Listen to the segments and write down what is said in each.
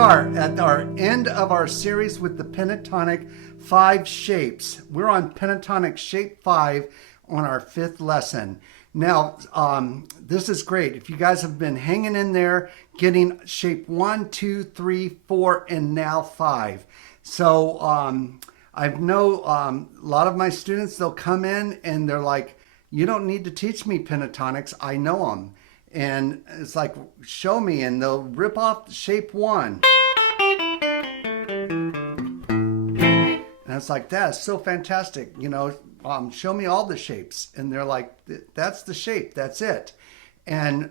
are at our end of our series with the pentatonic 5 shapes. We're on pentatonic shape 5 on our 5th lesson. Now, this is great. If you guys have been hanging in there, getting shape 1, 2, 3, 4, and now 5. So I know a lot of my students, they'll come in and they're like, you don't need to teach me pentatonics. I know them. And it's like, show me, and they'll rip off shape 1. And it's like, that's so fantastic. You know, show me all the shapes. And they're like, that's the shape, that's it. And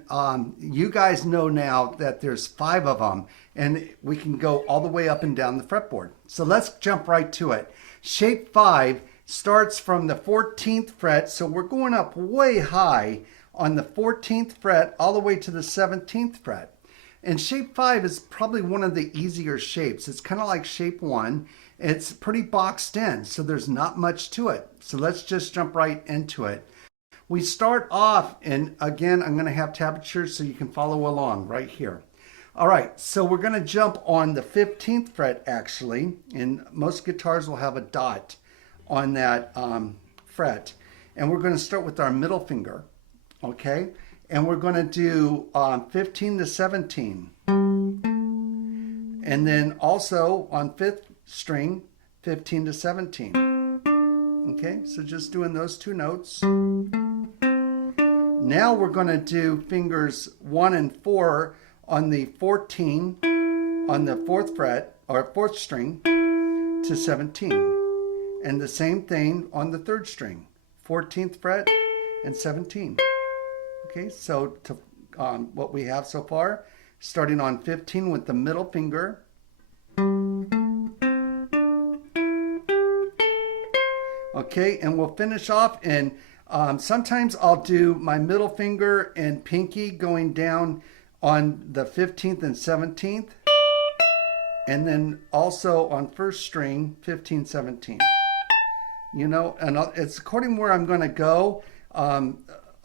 you guys know now that there's 5 of them, and we can go all the way up and down the fretboard. So let's jump right to it. Shape 5 starts from the 14th fret, so we're going up way high on the 14th fret all the way to the 17th fret. And shape 5 is probably one of the easier shapes. It's kind of like shape 1. It's pretty boxed in, so there's not much to it. So let's just jump right into it. We start off, and again, I'm going to have tablature so you can follow along right here. All right, so we're going to jump on the 15th fret actually, and most guitars will have a dot on that fret. And we're going to start with our middle finger. Okay, and we're going to do 15 to 17. And then also on 5th string, 15 to 17. Okay, so just doing those 2 notes. Now we're going to do fingers 1 and 4 on the 14, on the 4th fret, or 4th string, to 17. And the same thing on the 3rd string, 14th fret and 17. Okay, so to what we have so far, starting on 15 with the middle finger. Okay, and we'll finish off, and sometimes I'll do my middle finger and pinky going down on the 15th and 17th, and then also on 1st string, 15, 17. You know, and it's according where I'm going to go.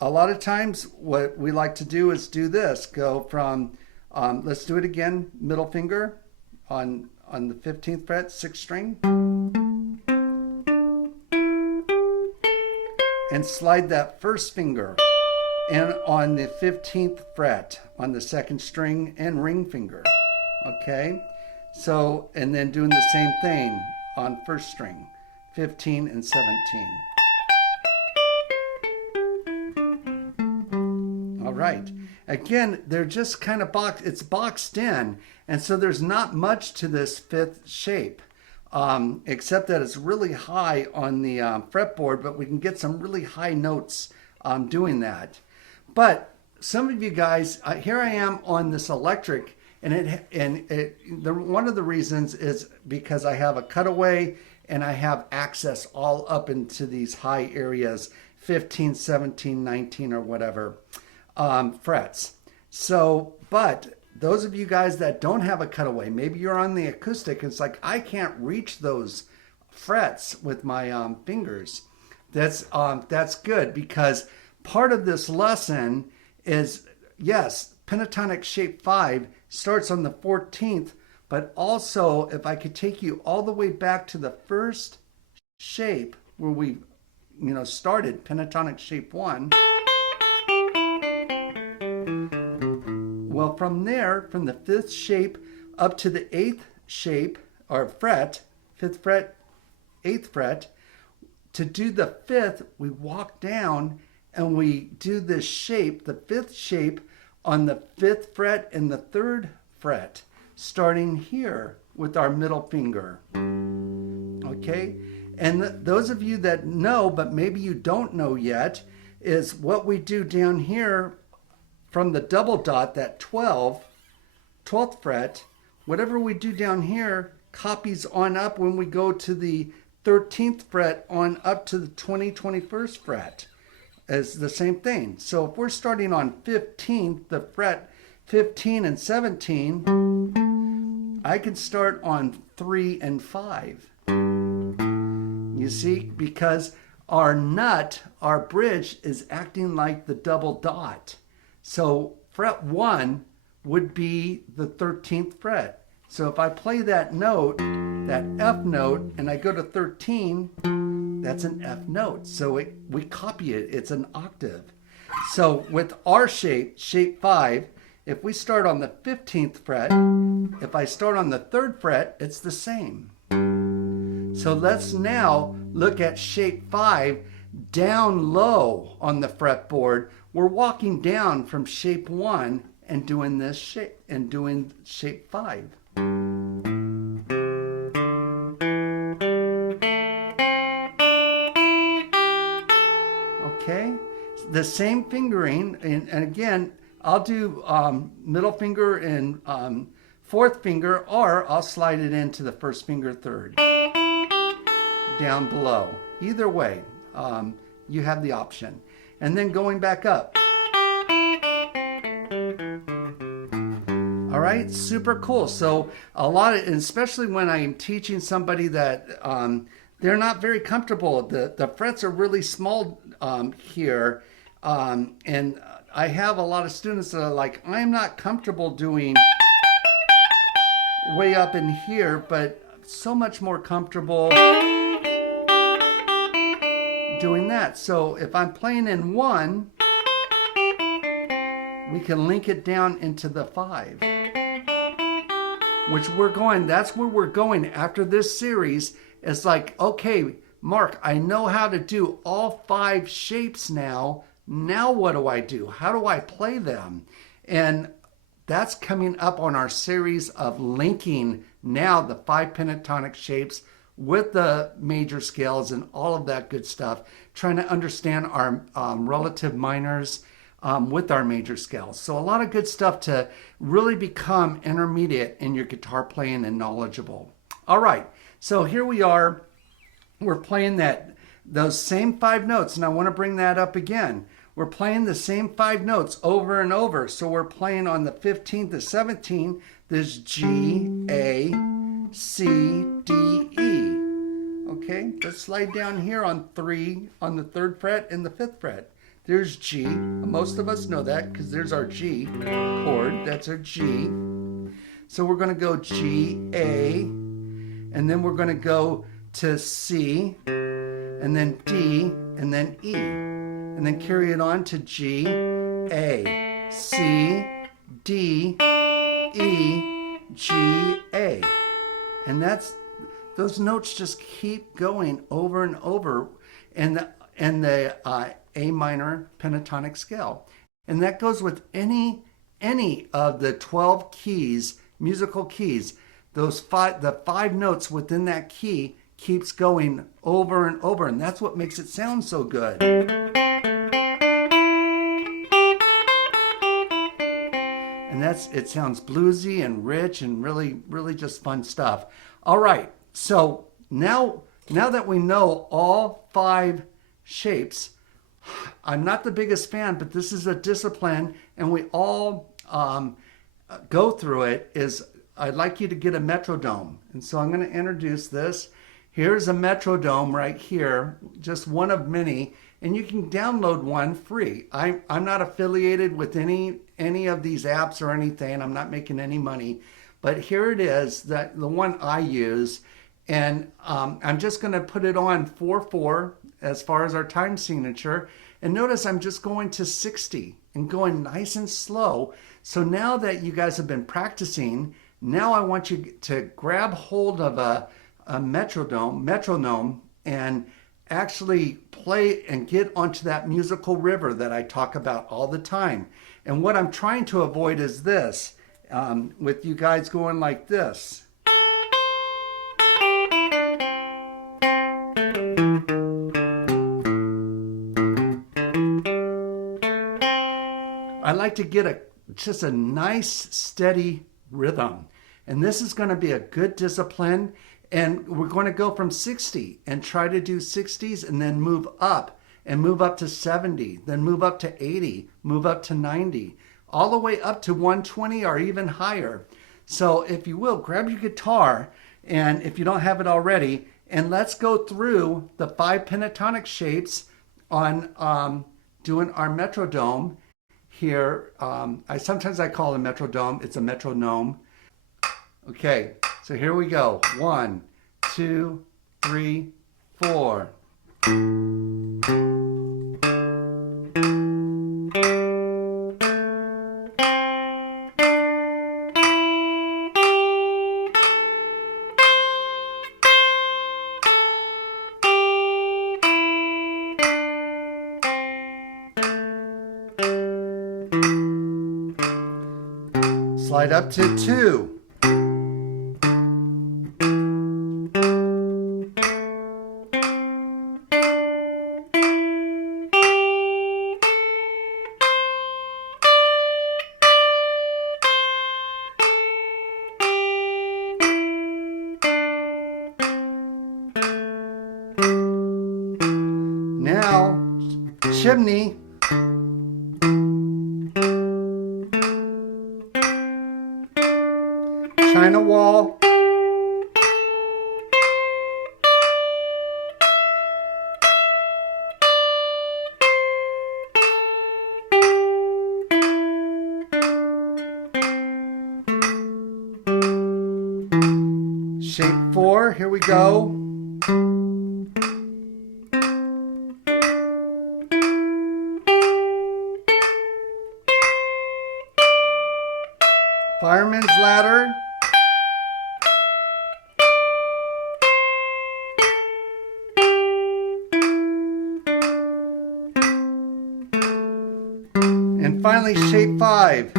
A lot of times what we like to do is do this. Go from, let's do it again, middle finger on the 15th fret, 6th string. And slide that 1st finger in on the 15th fret on the 2nd string and ring finger. Okay? So, and then doing the same thing on 1st string, 15 and 17. Right. Again, they're just kind of it's boxed in, and so there's not much to this 5th shape, except that it's really high on the fretboard, but we can get some really high notes doing that. But some of you guys, here I am on this electric, and one of the reasons is because I have a cutaway and I have access all up into these high areas, 15, 17, 19, or whatever. Frets. So, but those of you guys that don't have a cutaway, maybe you're on the acoustic, it's like, I can't reach those frets with my fingers. That's good, because part of this lesson is, yes, pentatonic shape 5 starts on the 14th, but also if I could take you all the way back to the 1st shape where we, started pentatonic shape 1. Well, from there, from the 5th shape up to the 8th shape, or fret, 5th fret, 8th fret, to do the 5th, we walk down and we do this shape, the 5th shape, on the 5th fret and the 3rd fret, starting here with our middle finger. Okay? And those of you that know, but maybe you don't know yet, is what we do down here from the double dot, that 12th fret, whatever we do down here copies on up when we go to the 13th fret on up to the 21st fret. As the same thing. So if we're starting on 15, the fret 15 and 17, I can start on 3 and 5. You see, because our nut, our bridge, is acting like the double dot. So fret 1 would be the 13th fret. So if I play that note, that F note, and I go to 13, that's an F note. So we copy it, it's an octave. So with our shape, shape 5, if we start on the 15th fret, if I start on the 3rd fret, it's the same. So let's now look at shape 5 down low on the fretboard. We're walking down from shape 1 and doing this shape and doing shape 5. Okay, the same fingering, and again, I'll do middle finger and 4th finger, or I'll slide it into the 1st finger 3rd down below. Either way, you have the option. And then going back up. All right, super cool. So a lot of, especially when I'm teaching somebody that they're not very comfortable, the frets are really small here. And I have a lot of students that are like, I'm not comfortable doing way up in here, but so much more comfortable doing that. So if I'm playing in 1, we can link it down into the 5, which we're going, that's where we're going after this series. It's like, okay, Mark, I know how to do all 5 shapes now. Now what do I do? How do I play them? And that's coming up on our series of linking now the 5 pentatonic shapes with the major scales and all of that good stuff, trying to understand our relative minors with our major scales. So a lot of good stuff to really become intermediate in your guitar playing and knowledgeable. All right, so here we are. We're playing those same 5 notes, and I want to bring that up again. We're playing the same 5 notes over and over. So we're playing on the 15th to 17th, there's G, A, C, D, E. Okay, let's slide down here on 3 on the 3rd fret and the 5th fret. There's G. Most of us know that because there's our G chord. That's our G. So we're going to go G, A, and then we're going to go to C, and then D, and then E. And then carry it on to G, A, C, D, E, G, A. And those notes just keep going over and over in the A minor pentatonic scale. And that goes with any of the 12 keys, musical keys. The 5 notes within that key keeps going over and over, and that's what makes it sound so good. And it sounds bluesy and rich and really, really just fun stuff. All right, so now that we know all 5 shapes, I'm not the biggest fan, but this is a discipline, and we all go through it. I'd like you to get a metronome, and so I'm going to introduce this. Here's a metronome right here, just one of many, and you can download one free. I'm not affiliated with any of these apps or anything. I'm not making any money, but here it is, the one I use, and I'm just going to put it on 4/4 as far as our time signature. And notice I'm just going to 60 and going nice and slow. So now that you guys have been practicing, now I want you to grab hold of a metronome and actually play and get onto that musical river that I talk about all the time. And what I'm trying to avoid is this, with you guys going like this. I like to get just a nice steady rhythm. And this is going to be a good discipline. And we're going to go from 60 and try to do 60s and then move up and move up to 70, then move up to 80, move up to 90, all the way up to 120 or even higher. So if you will, grab your guitar, and if you don't have it already, and let's go through the 5 pentatonic shapes on doing our metronome here. Sometimes I call it a metronome. It's a metronome. Okay, so here we go. 1, 2, 3, 4. Slide up to 2. Now, chimney. China wall. Shape 4, here we go. Fireman's ladder. And finally, shape 5.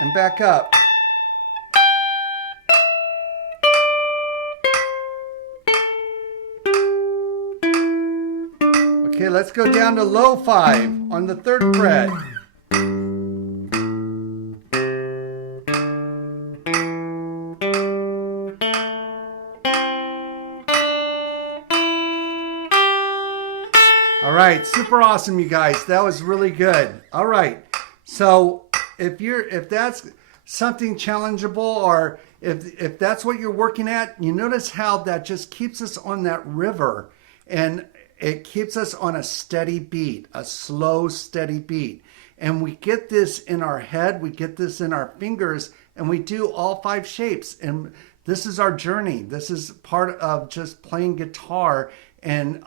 And back up. Okay, let's go down to low 5 on the 3rd fret. All right, super awesome, you guys. That was really good. All right, so if that's something challengeable, or if that's what you're working at, you notice how that just keeps us on that river, and it keeps us on a steady beat, a slow, steady beat. And we get this in our head, we get this in our fingers, and we do all 5 shapes. And this is our journey. This is part of just playing guitar and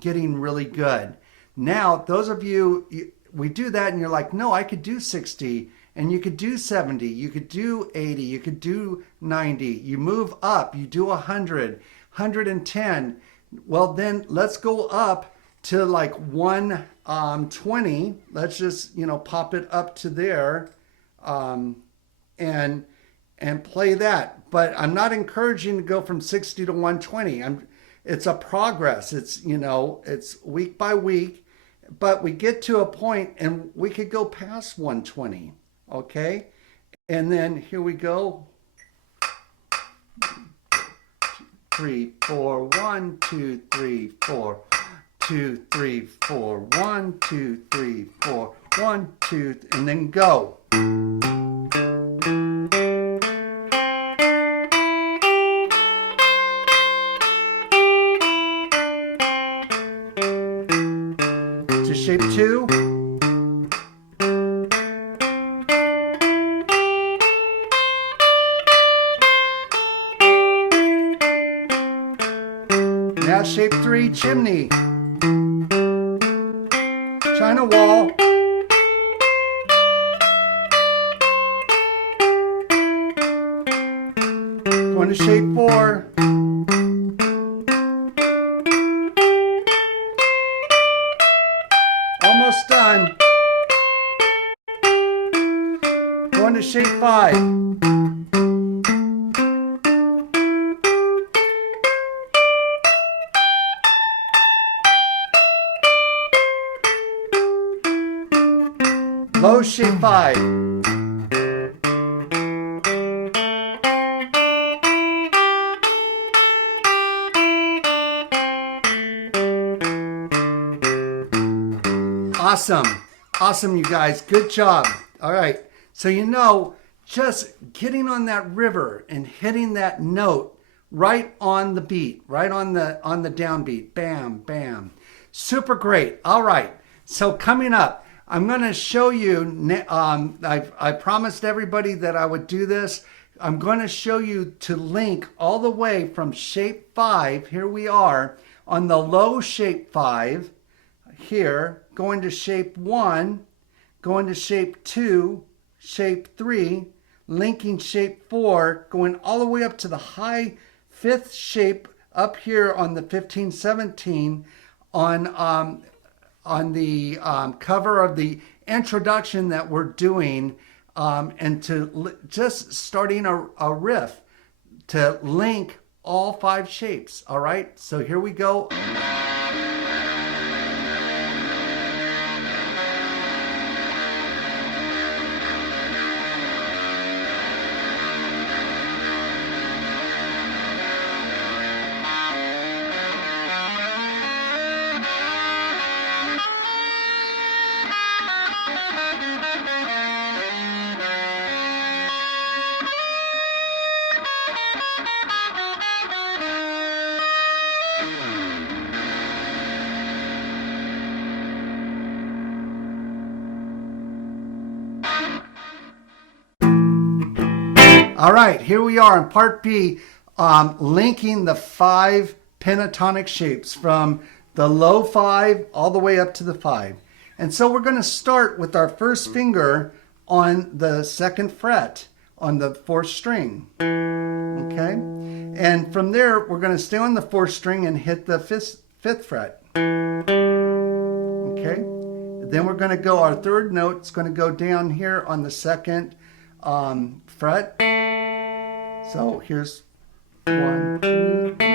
getting really good. Now, those of you, we do that and you're like, no, I could do 60, and you could do 70, you could do 80, you could do 90. You move up, you do 100, 110. Well, then let's go up to like 120. Let's just, pop it up to there, and play that. But I'm not encouraging to go from 60 to 120. It's a progress. It's, it's week by week, but we get to a point and we could go past 120. Okay. And then here we go. 3, 4, 1, 2, 3, 4, 2, 3, 4, 1, 2, 3, 4, 1, 2, and then go. To shape 2. Now shape 3, chimney, China wall, going to shape 4, almost done, going to shape 5. Low shape 5. Awesome, you guys. Good job. All right. So, just getting on that river and hitting that note right on the beat, right on the downbeat. Bam, bam. Super great. All right. So coming up, I'm going to show you, I promised everybody that I would do this. I'm going to show you to link all the way from shape 5, here we are, on the low shape 5, here, going to shape 1, going to shape 2, shape 3, linking shape 4, going all the way up to the high 5th shape up here on the 1517 on the cover of the introduction that we're doing, and to just starting a riff to link all 5 shapes. All right, so here we go. All right, here we are in part B, linking the 5 pentatonic shapes from the low 5 all the way up to the 5. And so we're going to start with our first finger on the 2nd fret on the 4th string. Okay? And from there, we're going to stay on the 4th string and hit the 5th fret. Okay? Then we're going to go, our 3rd note is going to go down here on the 2nd fret. So here's 1, 2, 3,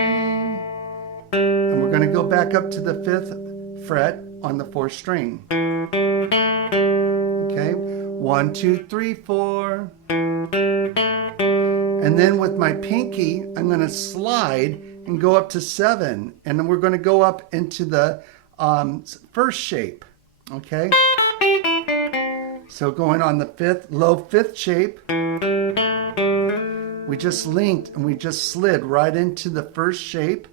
and we're going to go back up to the 5th fret on the 4th string. Okay, 1, 2, 3, 4, and then with my pinky, I'm going to slide and go up to 7, and then we're going to go up into the 1st shape. Okay, so going on the low 5th shape. We just linked and we just slid right into the 1st shape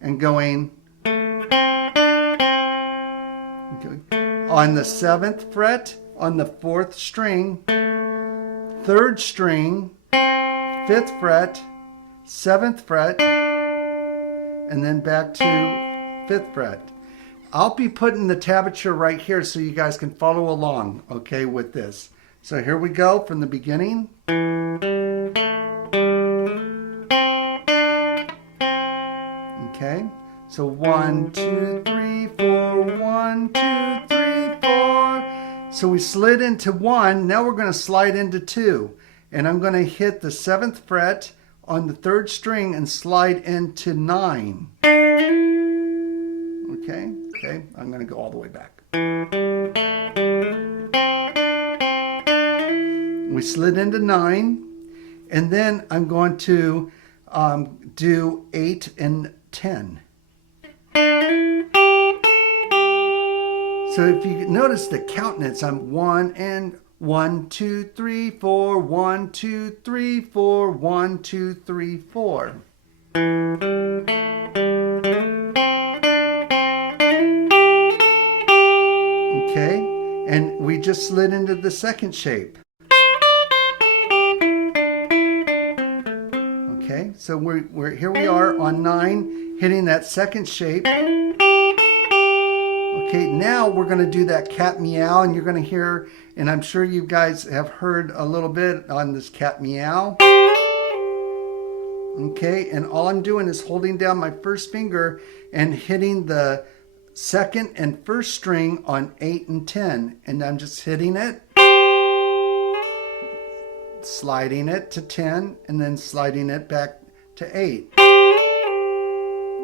and going on the 7th fret on the 4th string, 3rd string, 5th fret, 7th fret, and then back to 5th fret. I'll be putting the tablature right here so you guys can follow along, okay, with this. So here we go from the beginning. Okay, so 1, 2, 3, 4, 1, 2, 3, 4. So we slid into 1, now we're going to slide into 2. And I'm going to hit the 7th fret on the 3rd string and slide into 9. Okay, I'm going to go all the way back. We slid into 9, and then I'm going to do 8 and 10. So if you notice the countenance, I'm 1 and 1, 2, 3, 4, 1, 2, 3, 4, 1, 2, 3, 4. Okay, and we just slid into the 2nd shape. Okay, so we're here we are on 9, hitting that 2nd shape. Okay, now we're going to do that cat meow, and you're going to hear, and I'm sure you guys have heard a little bit on this cat meow. Okay, and all I'm doing is holding down my 1st finger and hitting the 2nd and 1st string on 8 and 10, and I'm just hitting it, sliding it to 10, and then sliding it back to 8.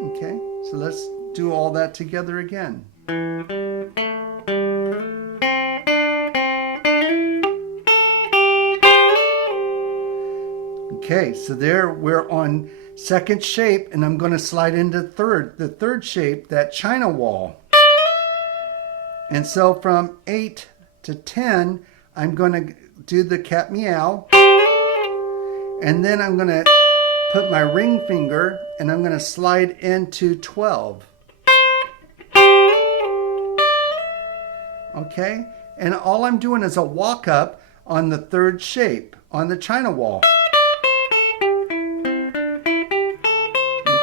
Okay, so let's do all that together again. Okay, so there we're on 2nd shape, and I'm going to slide into the 3rd shape, that China wall. And so from 8 to 10, I'm going to do the cat meow, and then I'm going to put my ring finger and I'm going to slide into 12. Okay, and all I'm doing is a walk up on the third shape on the China wall.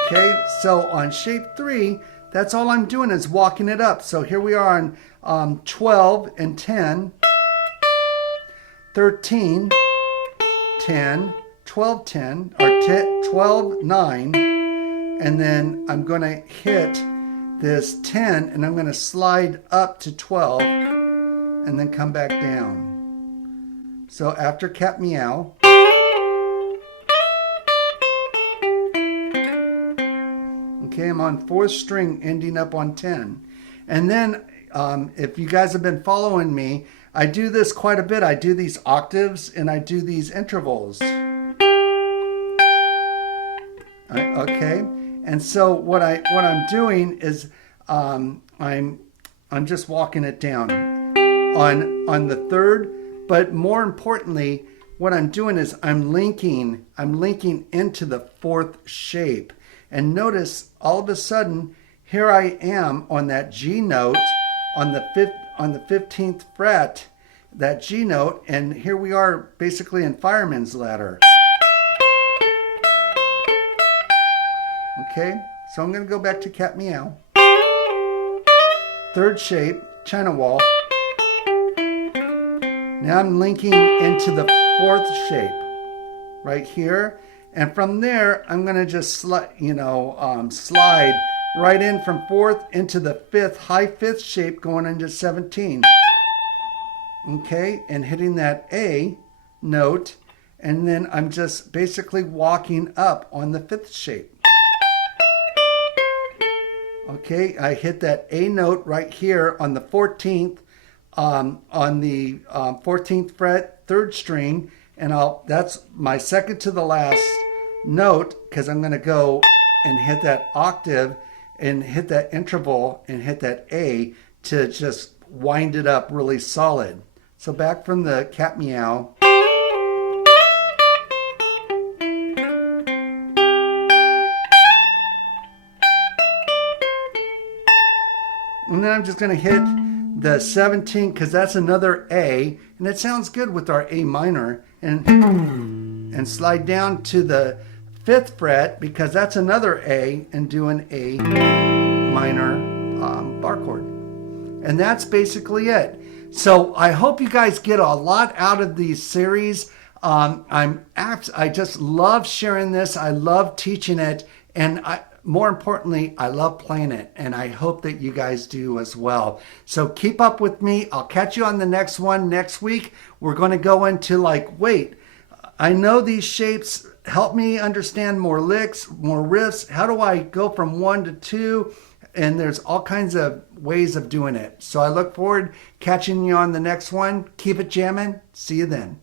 Okay, so on shape 3, that's all I'm doing is walking it up. So here we are on 12 and 10, 13, 10, 12, 10, or 12, 9, and then I'm going to hit this 10 and I'm going to slide up to 12 and then come back down. So after cat meow, okay, I'm on 4th string ending up on 10. And then if you guys have been following me, I do this quite a bit. I do these octaves and I do these intervals. Okay, and so what I'm doing is I'm just walking it down on the 3rd, but more importantly, what I'm doing is I'm linking into the 4th shape. And notice all of a sudden here I am on that G note on the 15th fret, that G note, and here we are basically in fireman's ladder. Okay, so I'm going to go back to cat meow. 3rd shape, China wall. Now I'm linking into the 4th shape right here, and from there I'm going to just slide right in from 4th into the 5th, high 5th shape going into 17. Okay, and hitting that A note, and then I'm just basically walking up on the 5th shape. Okay, I hit that A note right here on the 14th, on the 14th fret, 3rd string, and that's my second to the last note, because I'm going to go and hit that octave and hit that interval and hit that A to just wind it up really solid. So back from the cat meow. And then I'm just going to hit the 17 because that's another A, and it sounds good with our A minor, and slide down to the 5th fret because that's another A, and do an A minor bar chord. And that's basically it. So I hope you guys get a lot out of these series. I just love sharing this. I love teaching it, and more importantly, I love playing it, and I hope that you guys do as well. So keep up with me. I'll catch you on the next one next week. We're going to go into wait, I know these shapes. Help me understand more licks, more riffs. How do I go from 1 to 2? And there's all kinds of ways of doing it. So I look forward to catching you on the next one. Keep it jamming. See you then.